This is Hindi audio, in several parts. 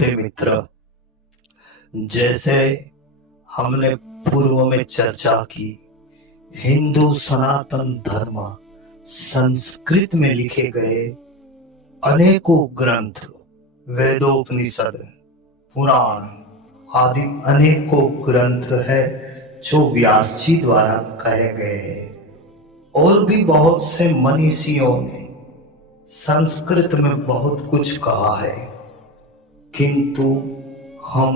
नमस्ते मित्र। जैसे हमने पूर्व में चर्चा की, हिंदू सनातन धर्म संस्कृत में लिखे गए अनेकों ग्रंथ, वेदोपनिषद, पुराण आदि अनेकों ग्रंथ है जो व्यास जी द्वारा कहे गए हैं। और भी बहुत से मनीषियों ने संस्कृत में बहुत कुछ कहा है, किंतु हम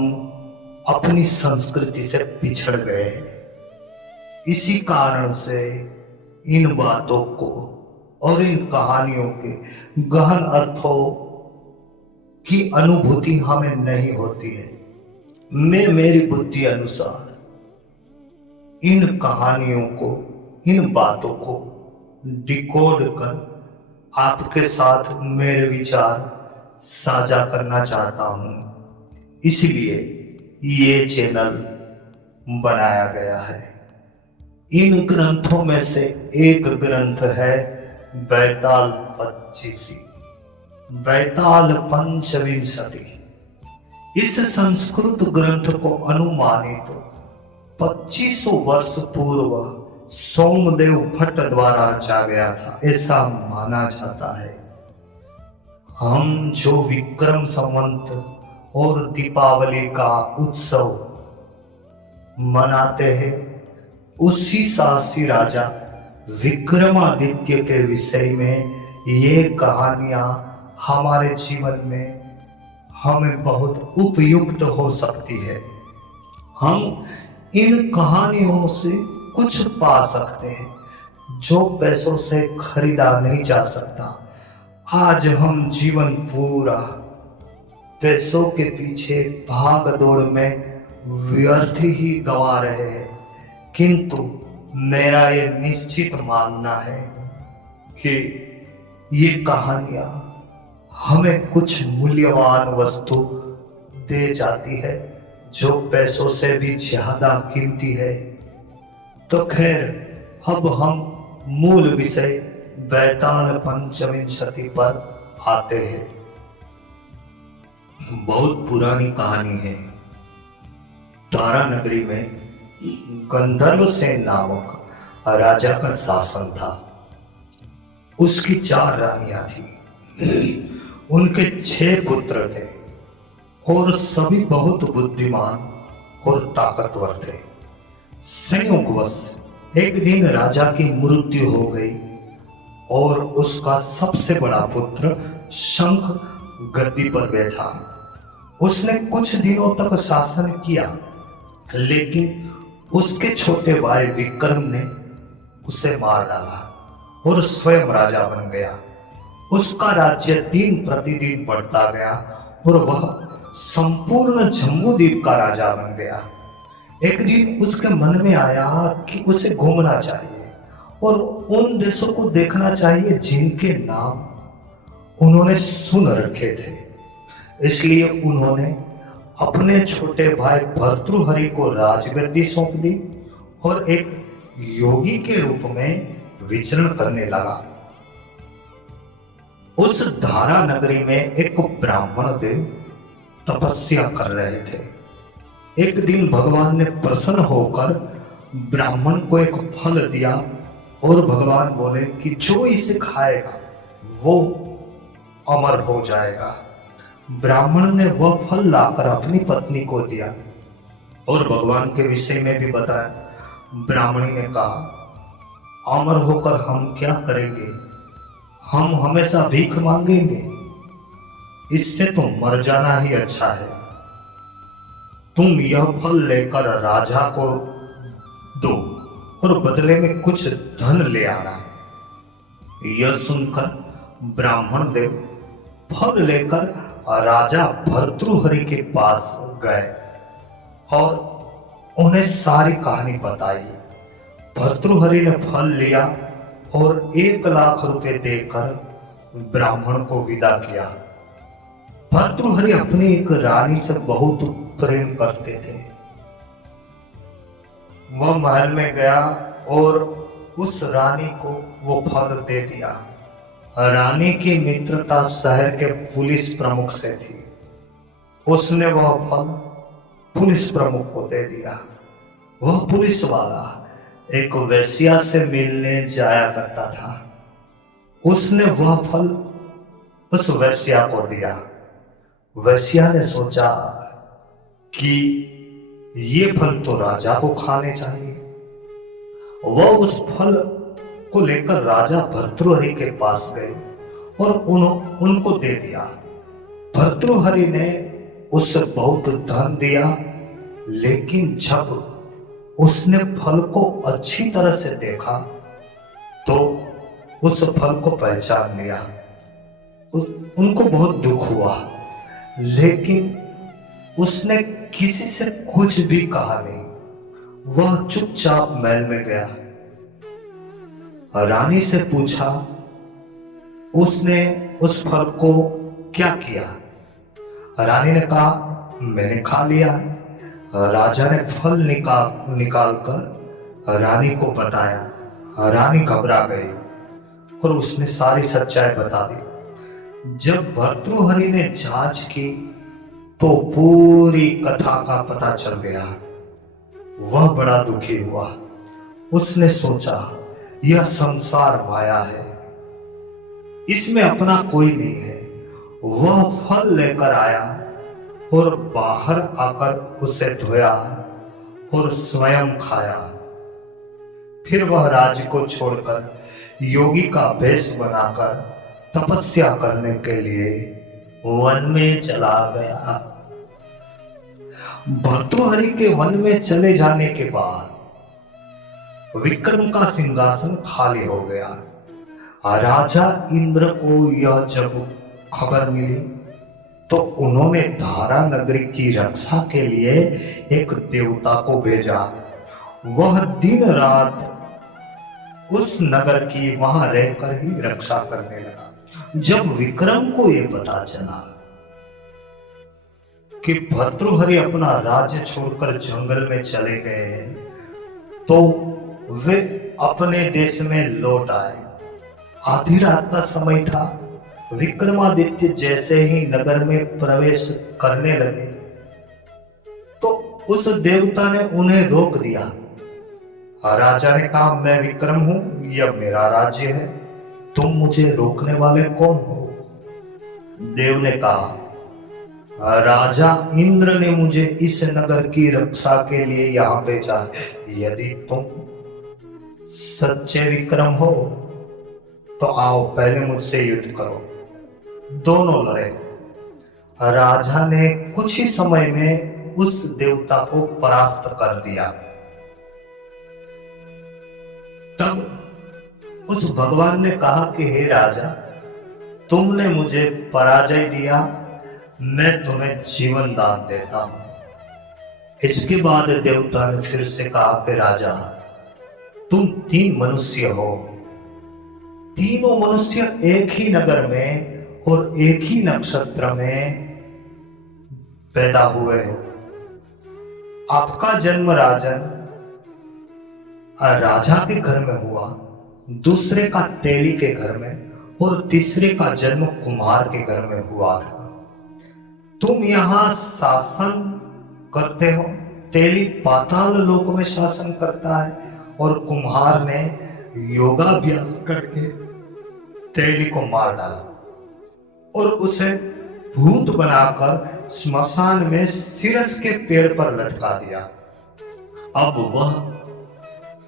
अपनी संस्कृति से पिछड़ गए हैं। इसी कारण से इन बातों को और इन कहानियों के गहन अर्थों की अनुभूति हमें नहीं होती है। मैं मेरी बुद्धि अनुसार इन कहानियों को, इन बातों को डिकोड कर आपके साथ मेरे विचार साझा करना चाहता हूं। इसलिए ये चैनल बनाया गया है। इन ग्रंथों में से एक ग्रंथ है बैताल पच्चीसी, बैताल पंचविंशति। इस संस्कृत ग्रंथ को अनुमानित 2500 वर्ष पूर्व सोमदेव भट्ट द्वारा रचा गया था, ऐसा माना जाता है। हम जो विक्रम संवत और दीपावली का उत्सव मनाते हैं, उसी साहसी राजा विक्रमादित्य के विषय में ये कहानियां हमारे जीवन में हमें बहुत उपयुक्त हो सकती है। हम इन कहानियों से कुछ पा सकते हैं जो पैसों से खरीदा नहीं जा सकता। आज हम जीवन पूरा पैसों के पीछे भाग दौड़ में व्यर्थ ही गंवा रहे हैं, किंतु मेरा ये निश्चित मानना है कि ये कहानियां हमें कुछ मूल्यवान वस्तु दे जाती है जो पैसों से भी ज्यादा कीमती है। तो खैर, अब हम मूल विषय बैताल पंचविंशति पर आते हैं। बहुत पुरानी कहानी है। तारा नगरी में गंधर्व सेन नामक राजा का शासन था। उसकी 4 रानियां थी। उनके 6 पुत्र थे और सभी बहुत बुद्धिमान और ताकतवर थे। संयोगवश एक दिन राजा की मृत्यु हो गई और उसका सबसे बड़ा पुत्र शंख गद्दी पर बैठा। उसने कुछ दिनों तक शासन किया, लेकिन उसके छोटे भाई विक्रम ने उसे मार डाला और स्वयं राजा बन गया। उसका राज्य दिन प्रतिदिन बढ़ता गया और वह संपूर्ण जम्बूद्वीप का राजा बन गया। एक दिन उसके मन में आया कि उसे घूमना चाहिए और उन देशों को देखना चाहिए जिनके नाम उन्होंने सुन रखे थे। इसलिए उन्होंने अपने छोटे भाई भर्तृहरि को राजगद्दी सौंप दी और एक योगी के रूप में विचरण करने लगा। उस धारा नगरी में एक ब्राह्मण देव तपस्या कर रहे थे। एक दिन भगवान ने प्रसन्न होकर ब्राह्मण को एक फल दिया और भगवान बोले कि जो इसे खाएगा वो अमर हो जाएगा। ब्राह्मण ने वह फल लाकर अपनी पत्नी को दिया और भगवान के विषय में भी बताया। ब्राह्मणी ने कहा, अमर होकर हम क्या करेंगे? हम हमेशा भीख मांगेंगे, इससे तो मर जाना ही अच्छा है। तुम यह फल लेकर राजा को दो और बदले में कुछ धन ले आना। यह सुनकर ब्राह्मण देव फल लेकर राजा भर्तृहरि के पास गए और उन्हें सारी कहानी बताई। भर्तृहरि ने फल लिया और 1 लाख रुपए देकर ब्राह्मण को विदा किया। भर्तृहरि अपनी एक रानी से बहुत प्रेम करते थे। वह महल में गया और उस रानी को वो फल दे दिया। रानी की मित्रता शहर के पुलिस प्रमुख से थी। उसने वह फल पुलिस प्रमुख को दे दिया। वह पुलिस वाला एक वेश्या से मिलने जाया करता था। उसने वह फल उस वेश्या को दिया। वेश्या ने सोचा कि ये फल तो राजा को खाने चाहिए। वह उस फल को लेकर राजा भर्तृहरि के पास गए और उनको दे दिया। भर्तृहरि ने उसे बहुत धन दिया, लेकिन जब उसने फल को अच्छी तरह से देखा तो उस फल को पहचान लिया। उनको बहुत दुख हुआ, लेकिन उसने किसी से कुछ भी कहा नहीं। वह चुपचाप महल में गया। रानी से पूछा उसने उस फल को क्या किया। रानी ने कहा मैंने खा लिया। राजा ने फल निकाल कर रानी को बताया। रानी घबरा गई और उसने सारी सच्चाई बता दी। जब भर्तृहरि ने जांच की तो पूरी कथा का पता चल गया। वह बड़ा दुखी हुआ। उसने सोचा यह संसार माया है, इसमें अपना कोई नहीं है। वह फल लेकर आया और बाहर आकर उसे धोया और स्वयं खाया। फिर वह राज्य को छोड़कर योगी का वेश बनाकर तपस्या करने के लिए वन में चला गया। भर्तृहरि के वन में चले जाने के बाद विक्रम का सिंहासन खाली हो गया। राजा इंद्र को यह जब खबर मिली तो उन्होंने धारा नगरी की रक्षा के लिए एक देवता को भेजा। वह दिन रात उस नगर की वहां रहकर ही रक्षा करने लगा। जब विक्रम को यह पता चला कि भर्तृहरि अपना राज्य छोड़कर जंगल में चले गए हैं, तो वे अपने देश में लौट आए। आधी रात का समय था। विक्रमादित्य जैसे ही नगर में प्रवेश करने लगे तो उस देवता ने उन्हें रोक दिया। राजा ने कहा मैं विक्रम हूं, यह मेरा राज्य है, तुम मुझे रोकने वाले कौन हो? देव ने कहा राजा इंद्र ने मुझे इस नगर की रक्षा के लिए यहां भेजा है। यदि तुम सच्चे विक्रम हो तो आओ पहले मुझसे युद्ध करो। दोनों लड़े। राजा ने कुछ ही समय में उस देवता को परास्त कर दिया। तब उस भगवान ने कहा कि हे राजा, तुमने मुझे पराजय दिया, मैं तुम्हें जीवन दान देता हूं। इसके बाद देवता ने फिर से कहा कि राजा, तुम 3 मनुष्य हो। तीनों मनुष्य एक ही नगर में और एक ही नक्षत्र में पैदा हुए हो। आपका जन्म राजन राजा के घर में हुआ, दूसरे का तेली के घर में और तीसरे का जन्म कुम्हार के घर में हुआ था। तुम यहां शासन करते हो। तेली पाताल लोक में शासन करता है और कुम्हार ने योगाभ्यास करके तेली को मार डाला और उसे भूत बनाकर स्मशान में सिरस के पेड़ पर लटका दिया। अब वह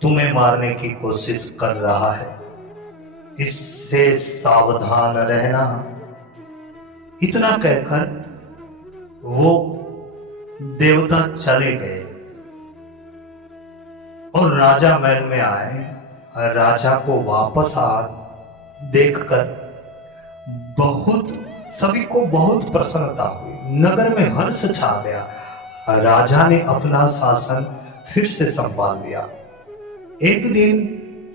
तुम्हें मारने की कोशिश कर रहा है, इससे सावधान रहना। इतना कहकर वो देवता चले गए और राजा महल में आए। राजा को वापस आ देखकर सभी को बहुत प्रसन्नता हुई। नगर में हर्ष छा गया। राजा ने अपना शासन फिर से संभाल लिया। एक दिन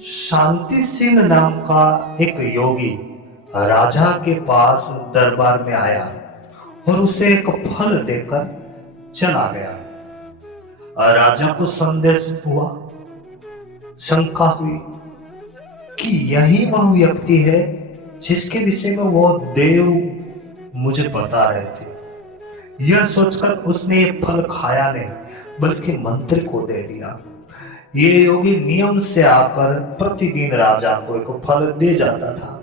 शांति सिंह नाम का एक योगी राजा के पास दरबार में आया और उसे एक फल देकर चला गया। राजा को संदेह हुआ, शंका हुई कि यही वह व्यक्ति है जिसके विषय में वो देव मुझे बता रहे थे। यह सोचकर उसने ये फल खाया नहीं, बल्कि मंत्री को दे दिया। ये योगी नियम से आकर प्रतिदिन राजा को एक फल दे जाता था।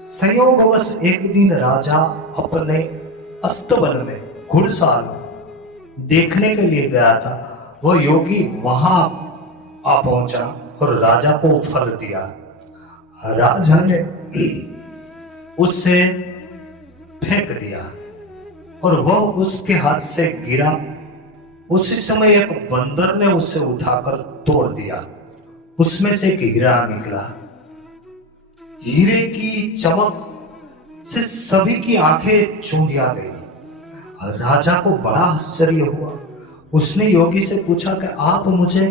संयोगवश एक दिन राजा अपने अस्तबल में घुड़साल देखने के लिए गया था। वह योगी वहां आ पहुंचा और राजा को फल दिया। राजा ने उसे फेंक दिया और वह उसके हाथ से गिरा। उसी समय एक बंदर ने उसे उठाकर तोड़ दिया। उसमें से एक हीरा निकला। हीरे की चमक से सभी की आंखें चूंधिया गई। राजा को बड़ा आश्चर्य हुआ। उसने योगी से पूछा कि आप मुझे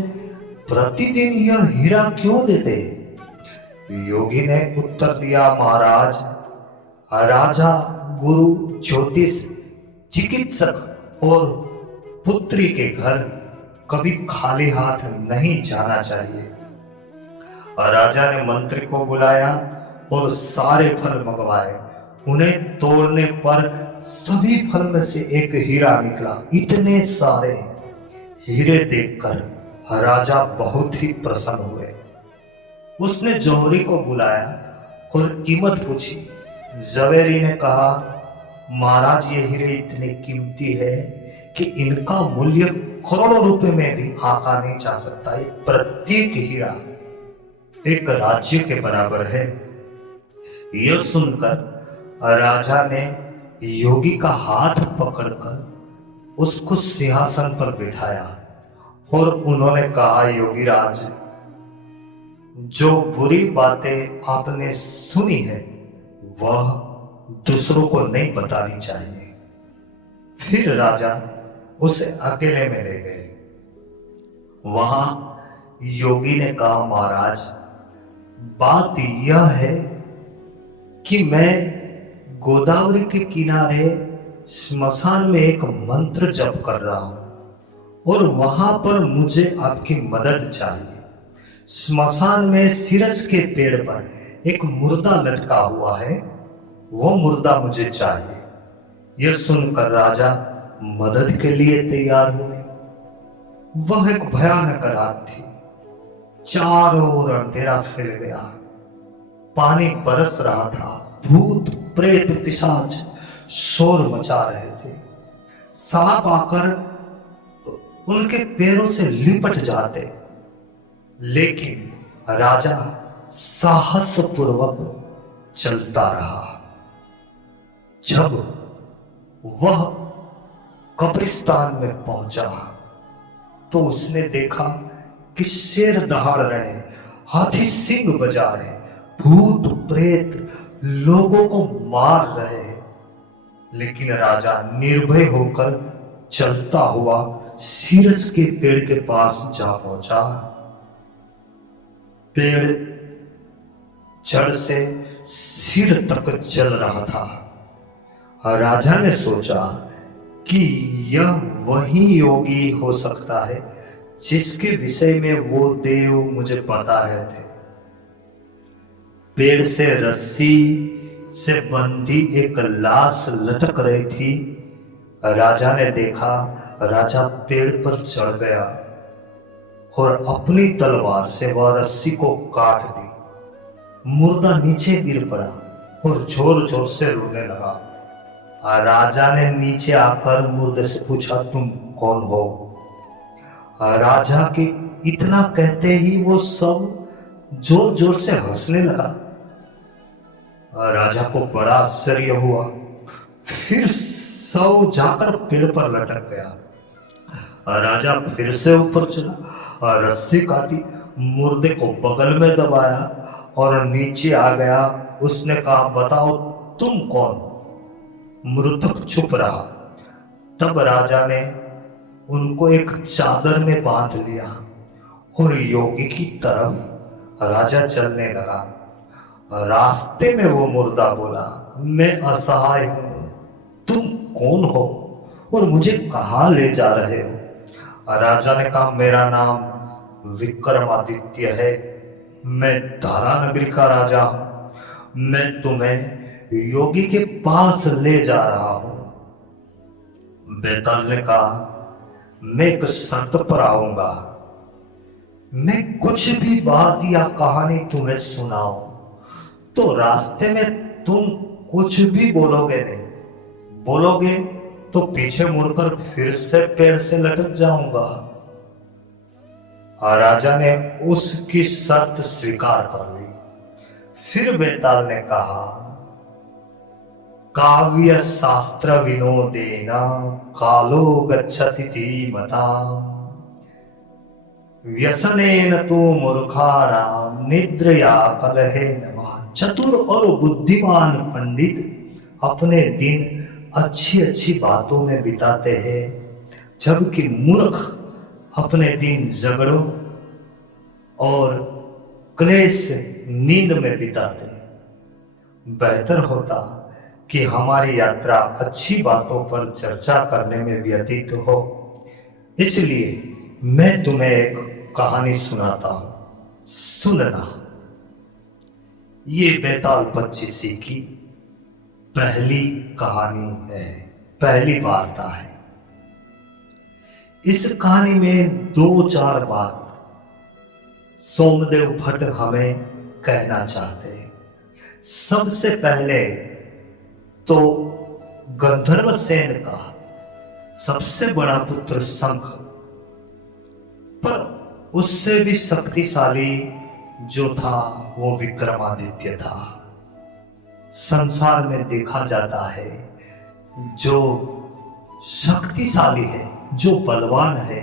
प्रतिदिन यह हीरा क्यों देते? योगी ने उत्तर दिया, महाराज, राजा, गुरु, ज्योतिष, चिकित्सक और पुत्री के घर कभी खाली हाथ नहीं जाना चाहिए। राजा ने मंत्री को बुलाया और सारे फल मंगवाए। उन्हें तोड़ने पर सभी फल में से एक हीरा निकला। इतने सारे हीरे देखकर राजा बहुत ही प्रसन्न हुए। उसने जौहरी को बुलाया और कीमत पूछी। जवेरी ने कहा, महाराज, ये हीरे इतने कीमती है कि इनका मूल्य करोड़ों रुपए में भी आंका नहीं जा सकता। प्रत्येक हीरा एक राज्य के बराबर है। यह सुनकर राजा ने योगी का हाथ पकड़कर उसको सिंहासन पर बिठाया और उन्होंने कहा, योगीराज, जो बुरी बातें आपने सुनी है वह दूसरों को नहीं बतानी चाहिए। फिर राजा उसे अकेले में ले गए। वहां योगी ने कहा, महाराज, बात यह है कि मैं गोदावरी के किनारे श्मशान में एक मंत्र जप कर रहा हूं और वहां पर मुझे आपकी मदद चाहिए। श्मशान में सिरस के पेड़ पर एक मुर्दा लटका हुआ है, वो मुर्दा मुझे चाहिए। यह सुनकर राजा मदद के लिए तैयार हुए। वह एक भयानक रात थी। चारों ओर अंधेरा फैल गया। पानी बरस रहा था। भूत, प्रेत, पिशाच शोर मचा रहे थे। सांप आकर उनके पैरों से लिपट जाते, लेकिन राजा साहसपूर्वक चलता रहा। जब वह कब्रिस्तान में पहुंचा तो उसने देखा कि शेर दहाड़ रहे, हाथी सींग बजा रहे, भूत प्रेत लोगों को मार रहे। लेकिन राजा निर्भय होकर चलता हुआ सीरस के पेड़ के पास जा पहुंचा। पेड़ जड़ से सिर तक जल रहा था। राजा ने सोचा कि यह वही योगी हो सकता है जिसके विषय में वो देव मुझे बता रहे थे। पेड़ से रस्सी से बंधी एक लाश लटक रही थी। राजा ने देखा। राजा पेड़ पर चढ़ गया और अपनी तलवार से वह रस्सी को काट दी। मुर्दा नीचे गिर पड़ा और जोर जोर से रोने लगा। राजा ने नीचे आकर मुर्दे से पूछा, तुम कौन हो? राजा के इतना कहते ही वो सब जोर जोर से हंसने लगा। राजा को बड़ा आश्चर्य हुआ। फिर सौ जाकर पेड़ पर लटक गया। राजा फिर से ऊपर चला, रस्सी काटी, मुर्दे को बगल में दबाया और नीचे आ गया। उसने कहा, बताओ तुम कौन हो? मृतक चुप रहा। तब राजा ने उनको एक चादर में बांध लिया और योगी की तरफ राजा चलने लगा। रास्ते में वो मुर्दा बोला, मैं असहाय हूं, तुम कौन हो और मुझे कहां ले जा रहे हो? राजा ने कहा, मेरा नाम विक्रमादित्य है, मैं धारा नगरी का राजा हूं। मैं तुम्हें योगी के पास ले जा रहा हूं। बेताल ने कहा, मैं एक शर्त पर आऊंगा। मैं कुछ भी बात या कहानी तुम्हें सुनाऊं तो रास्ते में तुम कुछ भी बोलोगे नहीं। बोलोगे तो पीछे मुड़कर फिर से पेड़ से लटक जाऊंगा। और राजा ने उसकी शर्त स्वीकार कर ली। फिर बेताल ने कहा, काव्य शास्त्र विनोदेन कालो गच्छति धीमता व्यसनेन तो मूर्खाणाम निद्रया कलहेन वा। चतुर और बुद्धिमान पंडित अपने दिन अच्छी अच्छी बातों में बिताते हैं, जबकि मूर्ख अपने दिन झगड़ों और क्लेश नींद में बिताते हैं। बेहतर होता कि हमारी यात्रा अच्छी बातों पर चर्चा करने में व्यतीत हो। इसलिए मैं तुम्हें एक कहानी सुनाता हूं, सुनना। ये बेताल पच्चीसी की पहली कहानी है, पहली वार्ता है। इस कहानी में 2-4 बात सोमदेव भट्ट हमें कहना चाहते हैं। सबसे पहले तो गंधर्वसेन का सबसे बड़ा पुत्र शंख, पर उससे भी शक्तिशाली जो था वो विक्रमादित्य था। संसार में देखा जाता है जो शक्तिशाली है, जो बलवान है,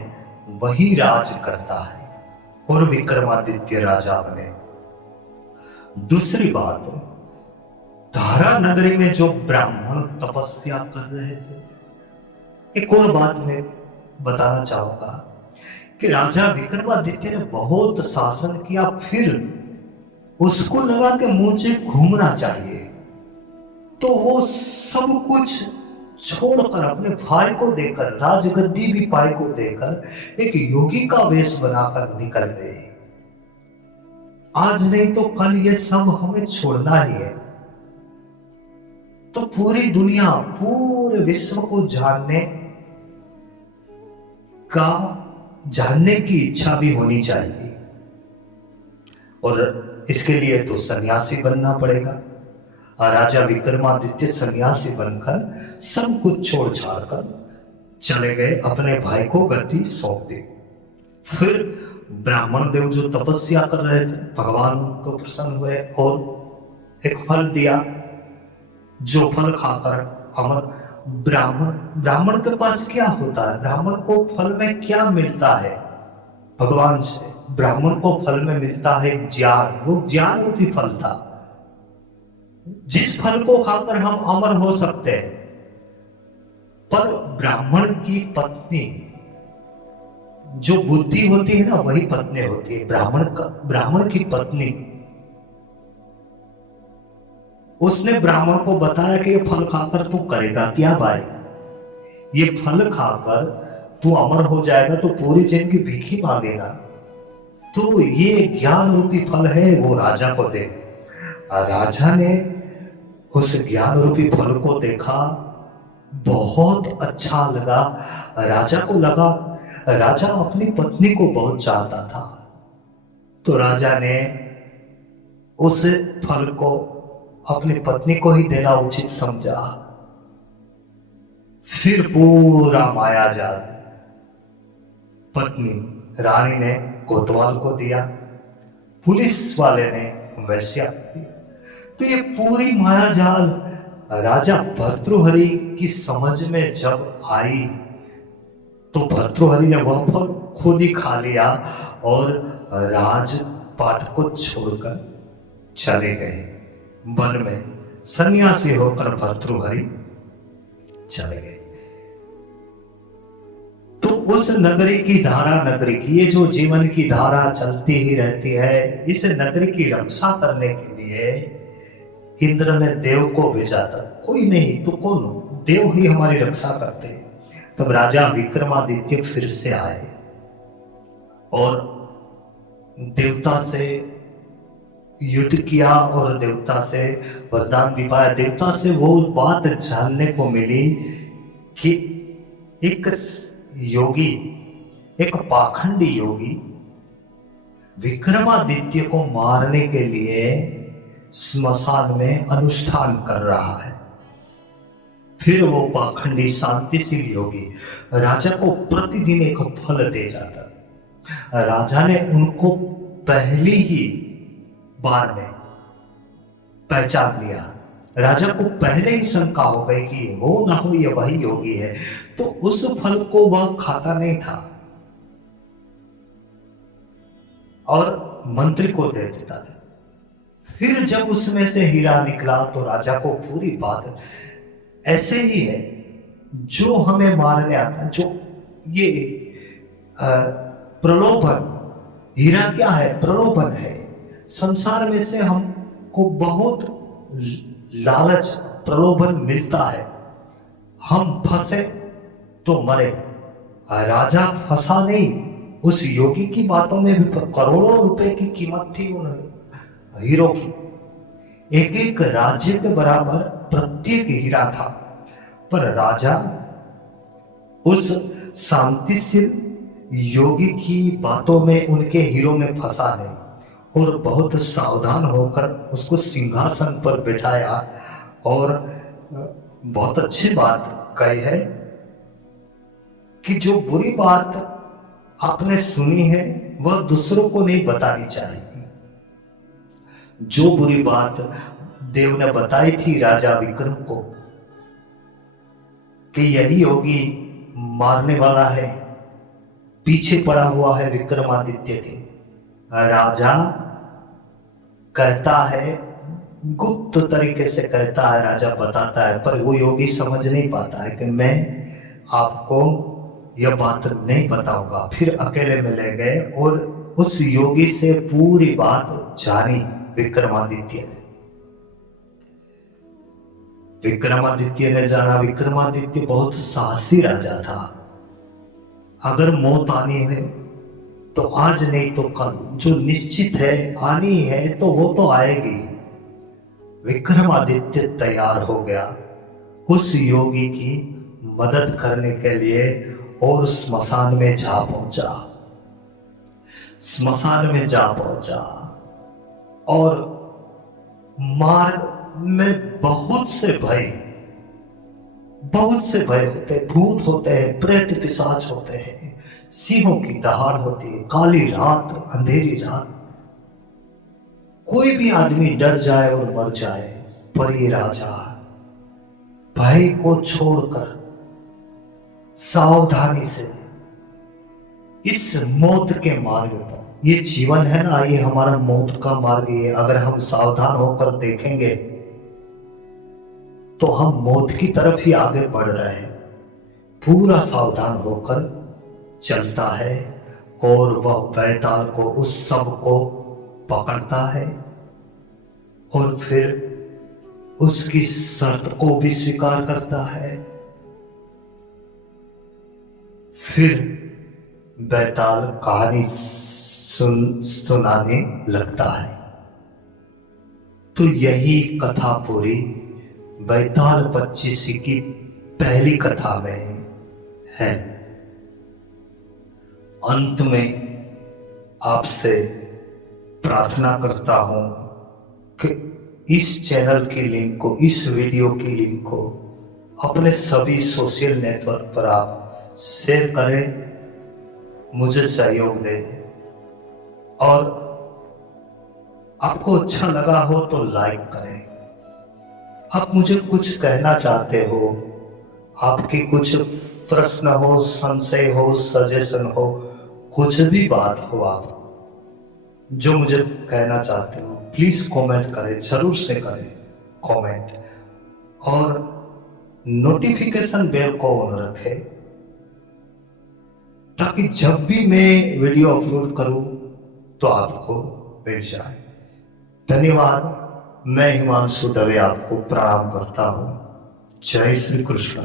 वही राज करता है, और विक्रमादित्य राजा बने। दूसरी बात, धारा नगरी में जो ब्राह्मण तपस्या कर रहे थे। एक और बात मैं बताना चाहूंगा कि राजा विक्रमादित्य ने बहुत शासन किया, फिर उसको लगा कि मुझे घूमना चाहिए, तो वो सब कुछ छोड़कर अपने भाई को देकर, राजगद्दी भी भाई को देकर एक योगी का वेश बनाकर निकल गए। आज नहीं तो कल ये सब हमें छोड़ना ही है। तो पूरी दुनिया, पूरे विश्व को जानने की इच्छा भी होनी चाहिए, और इसके लिए तो सन्यासी बनना पड़ेगा। और राजा विक्रमादित्य सन्यासी बनकर सब कुछ छोड़ छाड़ कर चले गए, अपने भाई को गद्दी सौंप दी। फिर ब्राह्मण देव जो तपस्या कर रहे थे, भगवान को प्रसन्न हुए और एक फल दिया, जो फल खाकर अमर। ब्राह्मण के पास क्या होता है? ब्राह्मण को फल में क्या मिलता है? भगवान से ब्राह्मण को फल में मिलता है ज्ञान। वो ज्ञान रूपी फल था, जिस फल को खाकर हम अमर हो सकते हैं। पर ब्राह्मण की पत्नी जो बुद्धि होती है ना, वही पत्नी होती है। ब्राह्मण की पत्नी, उसने ब्राह्मण को बताया कि ये फल खाकर तू करेगा क्या भाई? ये फल खाकर तू अमर हो जाएगा तो पूरी जिंदगी भीख मांगेगा, तो ये ज्ञान रूपी फल है, वो राजा को दे। राजा ने उस ज्ञान रूपी फल को देखा, बहुत अच्छा लगा। राजा को लगा, राजा अपनी पत्नी को बहुत चाहता था, तो राजा ने उस फल को अपनी पत्नी को ही देना उचित समझा। फिर पूरा मायाजाल पत्नी रानी ने कोतवाल को दिया, पुलिस वाले ने वैश्या को दिया। तो ये पूरी मायाजाल राजा भर्तृहरि की समझ में जब आई, तो भर्तृहरि ने वह फल खुद ही खा लिया और राजपाट को छोड़कर चले गए वन में। सन्यासी होकर भर्तृहरि चले गए। तो उस नगरी की धारा, नगरी की ये जो जीवन की धारा चलती ही रहती है, इस नगरी की रक्षा करने के लिए इंद्र ने देव को भेजा था। कोई नहीं तो कौन? देव ही हमारी रक्षा करते हैं। तब राजा विक्रमादित्य फिर से आए और देवता से युद्ध किया और देवता से वरदान भी पाया। देवता से वो बात जानने को मिली कि एक योगी, एक पाखंडी योगी विक्रमादित्य को मारने के लिए स्मशान में अनुष्ठान कर रहा है। फिर वो पाखंडी शांतिशील योगी राजा को प्रतिदिन एक फल दे जाता। राजा ने उनको पहली ही बार में पहचान लिया। राजा को पहले ही शंका हो गई कि हो ना हो ये वही योगी है, तो उस फल को वह खाता नहीं था और मंत्री को दे देता था। फिर जब उसमें से हीरा निकला तो राजा को पूरी बात ऐसे ही है, जो हमें मारने आता, जो ये प्रलोभन, हीरा क्या है? प्रलोभन है। संसार में से हमको बहुत लालच, प्रलोभन मिलता है। हम फंसे तो मरे। राजा फंसा नहीं, उस योगी की बातों में भी करोड़ों रुपए की कीमत थी उन हीरो की। एक एक राज्य के बराबर प्रत्येक हीरा था। पर राजा उस शांतिशील योगी की बातों में, उनके हीरो में फंसा नहीं और बहुत सावधान होकर उसको सिंहासन पर बिठाया। और बहुत अच्छी बात कही है कि जो बुरी बात आपने सुनी है वह दूसरों को नहीं बतानी चाहिए। जो बुरी बात देव ने बताई थी राजा विक्रम को कि यही योगी मारने वाला है, पीछे पड़ा हुआ है विक्रमादित्य के, राजा कहता है, गुप्त तरीके से कहता है, राजा बताता है, पर वो योगी समझ नहीं पाता है कि मैं आपको यह बात नहीं बताऊंगा। फिर अकेले में ले गए और उस योगी से पूरी बात जानी विक्रमादित्य ने। विक्रमादित्य ने जाना। विक्रमादित्य बहुत साहसी राजा था। अगर मौत आनी है तो आज नहीं तो कल, जो निश्चित है आनी है तो वो तो आएगी। विक्रमादित्य तैयार हो गया उस योगी की मदद करने के लिए और स्मशान में जा पहुंचा। स्मशान में जा पहुंचा और मार्ग में बहुत से भय होते, भूत होते हैं, प्रेत पिशाच होते हैं, सिंहों की दहाड़ होती है, काली रात, अंधेरी रात। कोई भी आदमी डर जाए और मर जाए, पर ये राजा भय को छोड़कर सावधानी से इस मौत के मार्ग पर, ये जीवन है ना, ये हमारा मौत का मार्ग है। अगर हम सावधान होकर देखेंगे तो हम मौत की तरफ ही आगे बढ़ रहे हैं। पूरा सावधान होकर चलता है और वह बैताल को, उस सब को पकड़ता है और फिर उसकी शर्त को भी स्वीकार करता है। फिर बैताल कहानी सुनाने लगता है। तो यही कथा पूरी बैताल 25 की पहली कथा में है। अंत में आपसे प्रार्थना करता हूं कि इस चैनल की लिंक को, इस वीडियो की लिंक को अपने सभी सोशल नेटवर्क पर आप शेयर करें, मुझे सहयोग दें। और आपको अच्छा लगा हो तो लाइक करें। आप मुझे कुछ कहना चाहते हो, आपकी कुछ प्रश्न हो, संशय हो, सजेशन हो, कुछ भी बात हो, आपको जो मुझे कहना चाहते हो, प्लीज कमेंट करें, जरूर से करें कमेंट। और नोटिफिकेशन बेल को ऑन रखें ताकि जब भी मैं वीडियो अपलोड करूं तो आपको मिल जाए। धन्यवाद। मैं हिमांशु दवे आपको प्रणाम करता हूं। जय श्री कृष्ण।